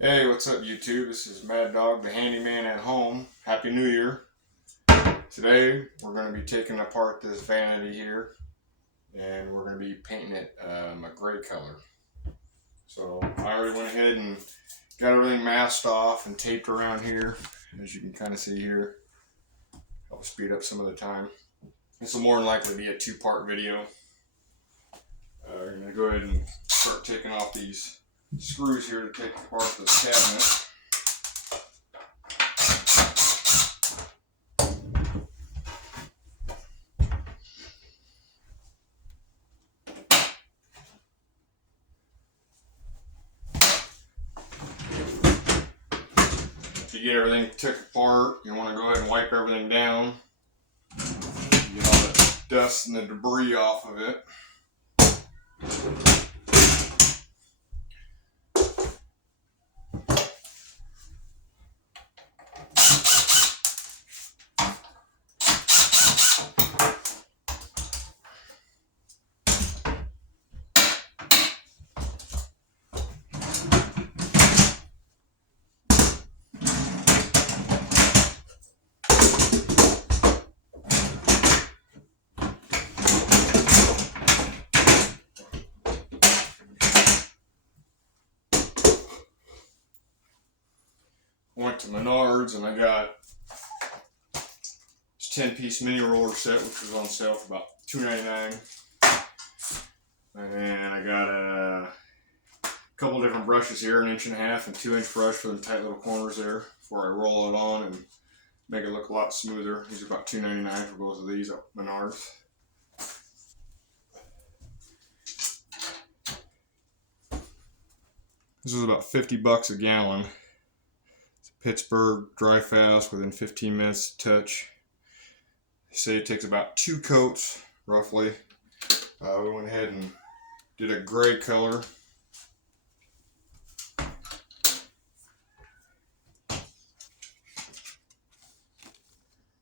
Hey, what's up YouTube? This is Mad Dog, the handyman at home. Happy New Year. Today we're going to be taking apart this vanity here and we're going to be painting it a gray color. So I already went ahead and got everything masked off and taped around here, as you can kind of see here. Help speed up some of the time. This will more than likely be a two-part video. We're going to go ahead and start taking off these screws here to take apart this cabinet. If you get everything took apart, you want to go ahead and wipe everything down. Get all the dust and the debris off of it. Went to Menards and I got this 10-piece mini roller set, which was on sale for about $2.99. And then I got a couple different brushes here, 1.5 inch and 2-inch brush for the tight little corners there before I roll it on and make it look a lot smoother. These are about $2.99 for both of these at Menards. This is about $50 a gallon. Pittsburgh dry fast within 15 minutes to touch. They say it takes about 2 coats roughly. We went ahead and did a gray color.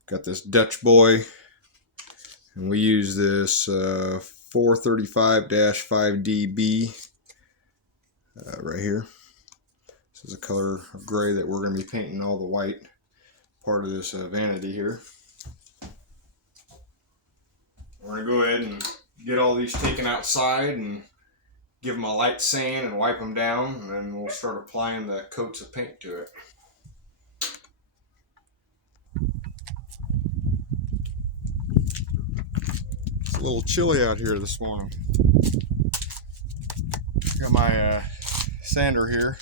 Got this Dutch boy, and we use this 435-5DB right here. This is a color of gray that we're going to be painting all the white part of this vanity here. We're going to go ahead and get all these taken outside and give them a light sand and wipe them down, and then we'll start applying the coats of paint to it. It's a little chilly out here this morning. Got my sander here.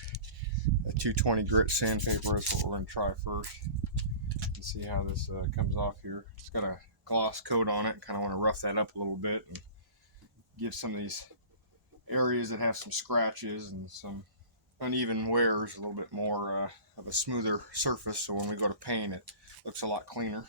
220 grit sandpaper is what we're going to try first and see how this comes off here. It's got a gloss coat on it. Kind of want to rough that up a little bit and give some of these areas that have some scratches and some uneven wears a little bit more of a smoother surface, so when we go to paint it looks a lot cleaner.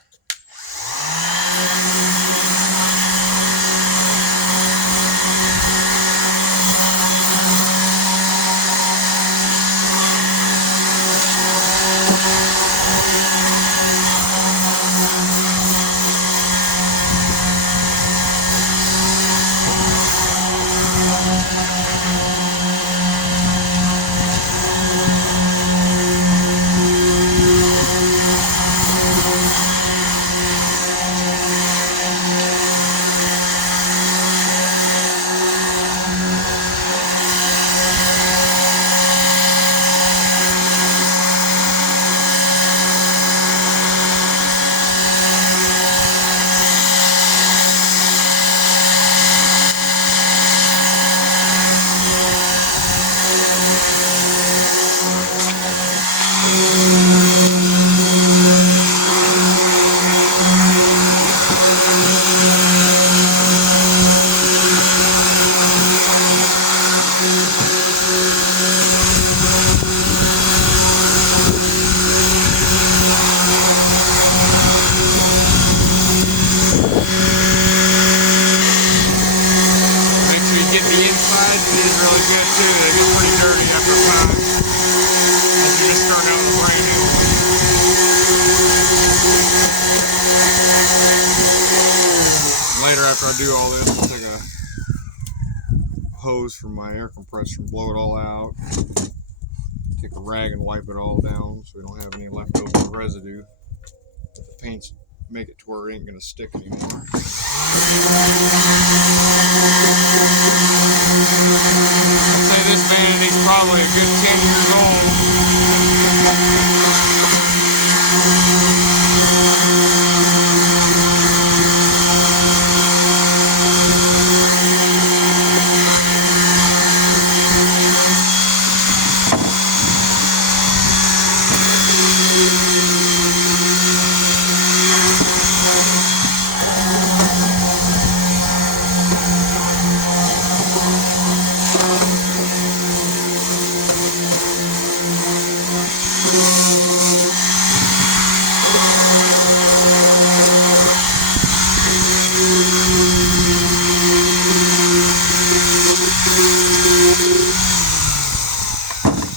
After I do all this, I'll take a hose from my air compressor and blow it all out. take a rag and wipe it all down so we don't have any leftover residue. The paints make it to where it ain't going to stick anymore. I'd say this vanity's probably a good 10 years old.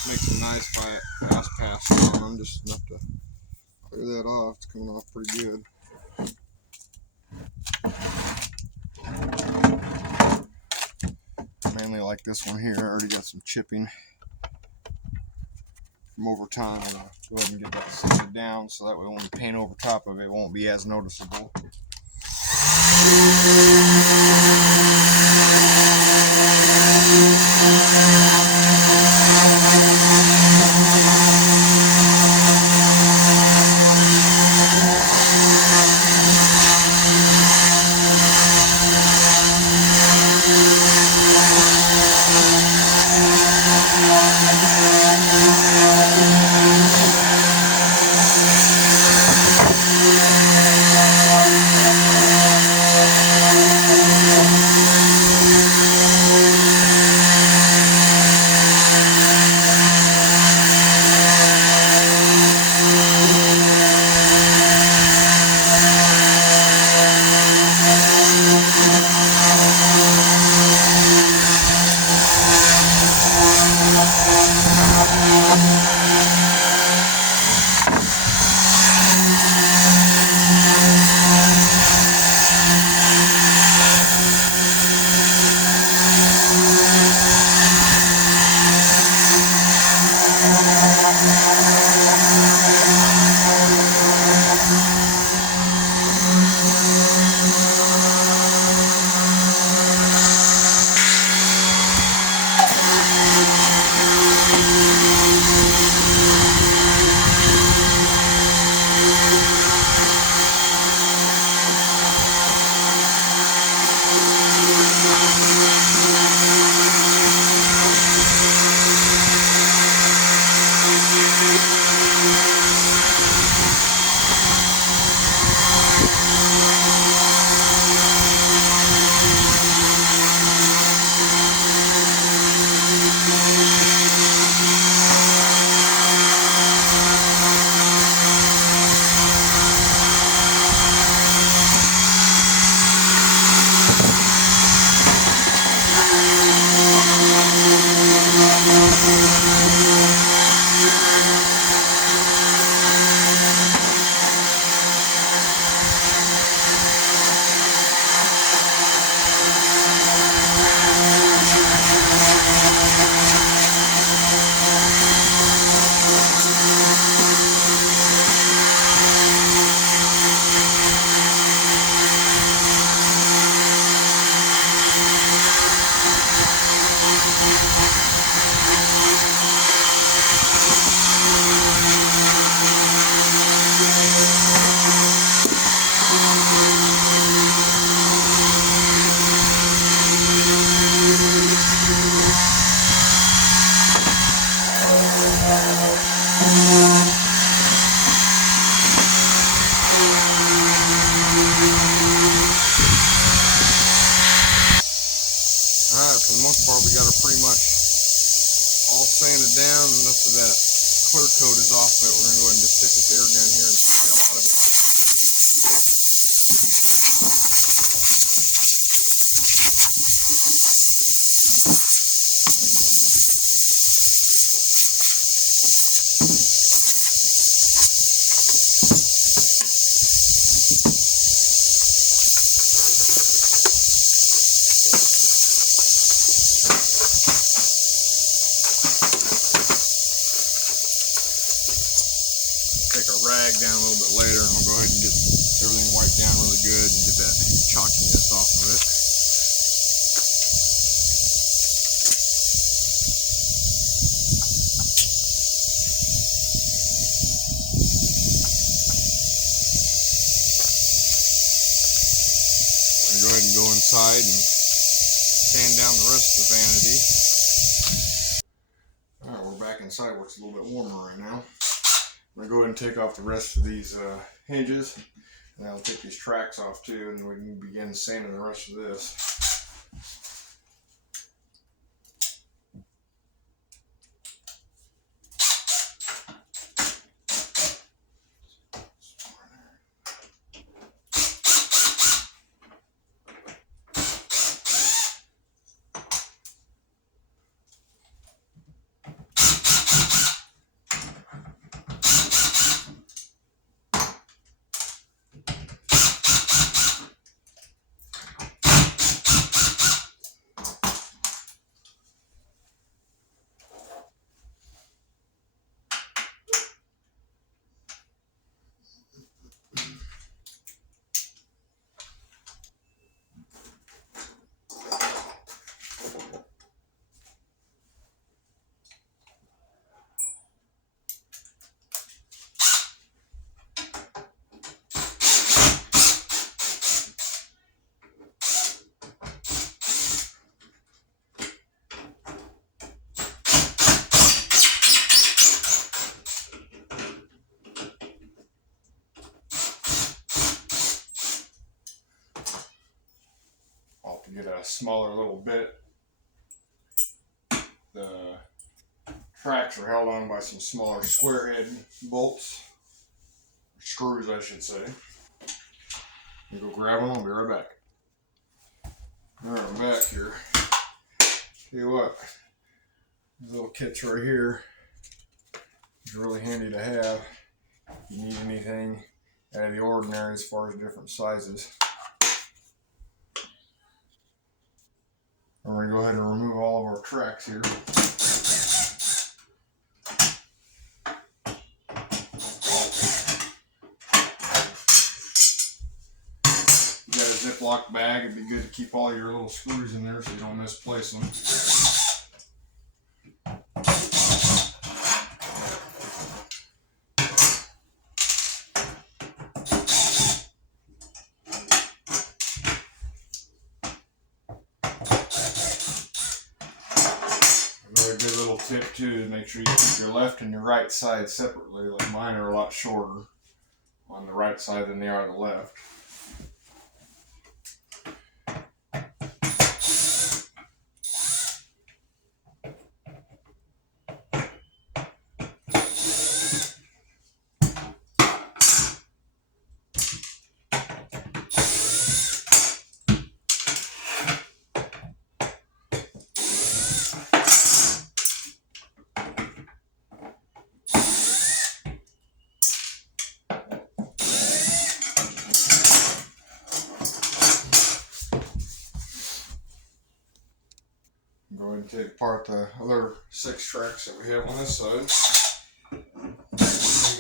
Makes a nice fast pass on them, just enough to clear that off. It's coming off pretty good. Mainly like this one here. I already got some chipping from over time. I'm going to go ahead and get that sanded down so that way when we paint over top of it, it won't be as noticeable. Alright, for the most part we got her pretty much all sanded down, and enough of that clear coat is off of it. We're going to go ahead and just stick this air gun here and spray a lot of it off. rag down a little bit later, and I'll go ahead and get everything wiped down really good and get that chalkiness off of it. Go ahead and go inside and sand down the rest of the vanity. Alright, we're back inside where it's a little bit warmer right now. I'm going to go ahead and take off the rest of these hinges, and I'll take these tracks off too, and then we can begin sanding the rest of this. To get a smaller little bit, the tracks are held on by some smaller square head bolts, or screws I should say. You go grab them, I'll be right back. Alright, I'm back here. Tell you what, these little kits right here is really handy to have. If you need anything out of the ordinary as far as different sizes. We're going to go ahead and remove all of our tracks here. You got a Ziploc bag, it'd be good to keep all your little screws in there so you don't misplace them. Another good little tip too is make sure you keep your left and your right side separately. Like mine are a lot shorter on the right side than they are on the left. Go ahead and take apart the other 6 tracks that we have on this side. We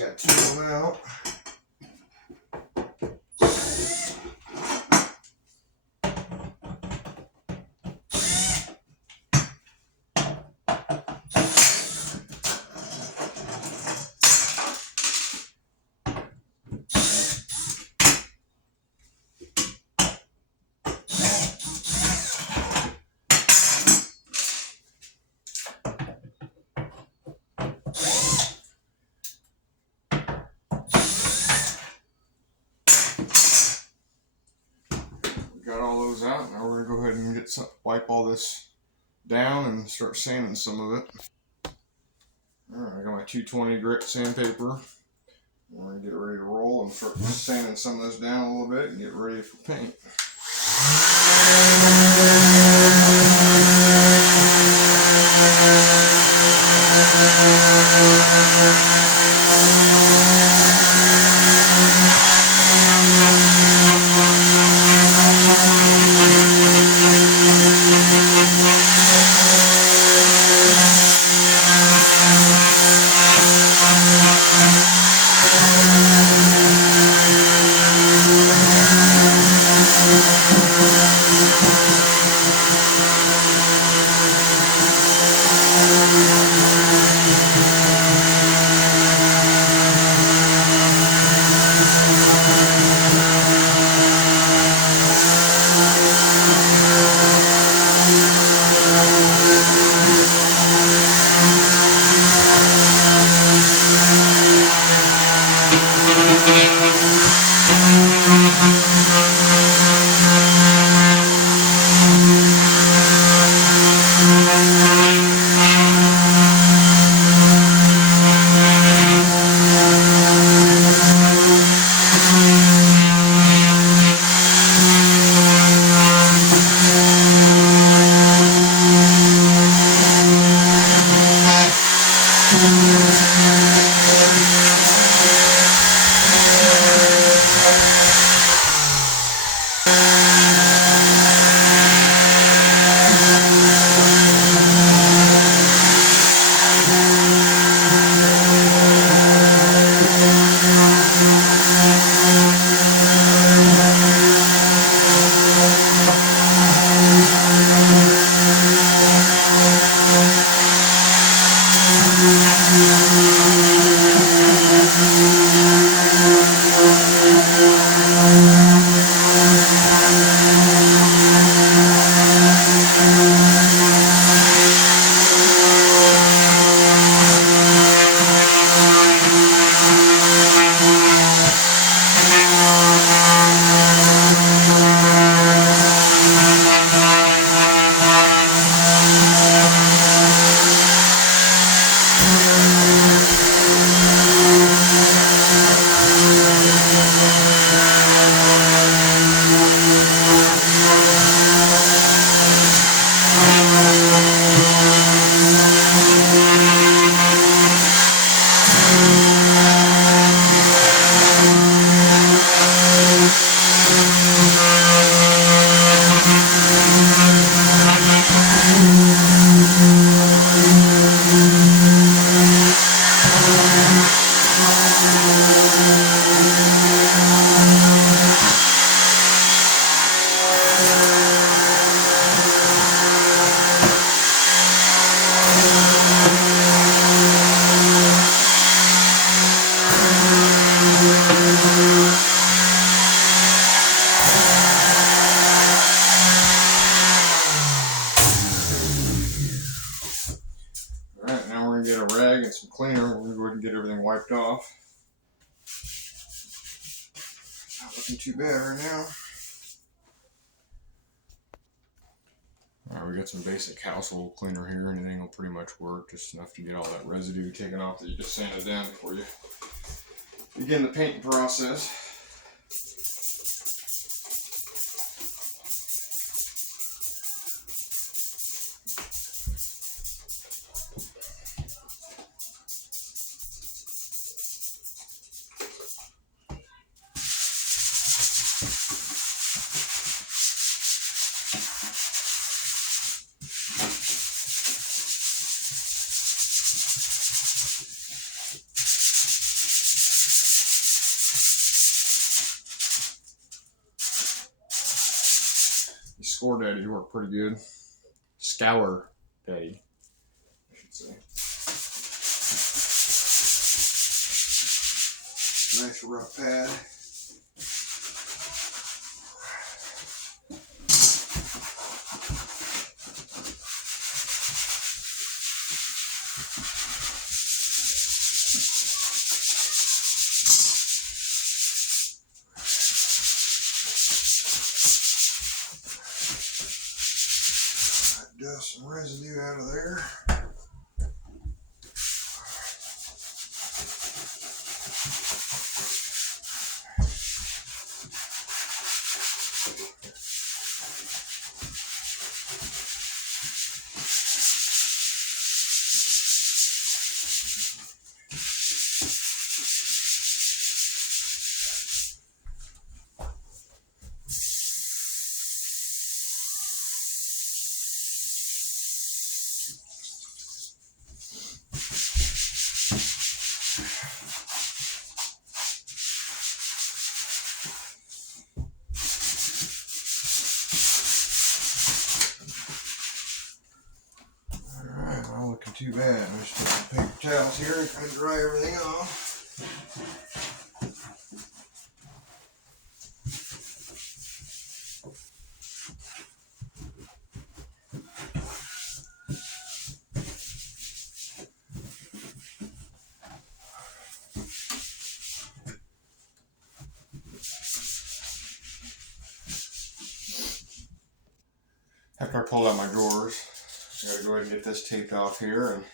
got 2 of them out. Got all those out. Now we're going to go ahead and wipe all this down and start sanding some of it. Alright, I got my 220 grit sandpaper. We're going to get ready to roll and start sanding some of this down a little bit and get ready for paint. Alright, now we're going to get a rag and some cleaner. We're going to go ahead and get everything wiped off. Not looking too bad right now. Alright, we got some basic household cleaner here. Anything will pretty much work. Just enough to get all that residue taken off that you just sanded down before you begin the painting process. Score Daddy worked pretty good. Scour Daddy, I should say. Nice rough pad. Dust some residue out of there. Looking too bad. I'm just put some paper towels here and kind of dry everything off. After I pulled out my drawers, I gotta go ahead and get this taped off here, and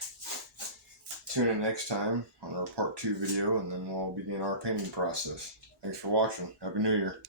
tune in next time on our part 2 video, and then we'll begin our painting process. Thanks for watching. Happy New Year.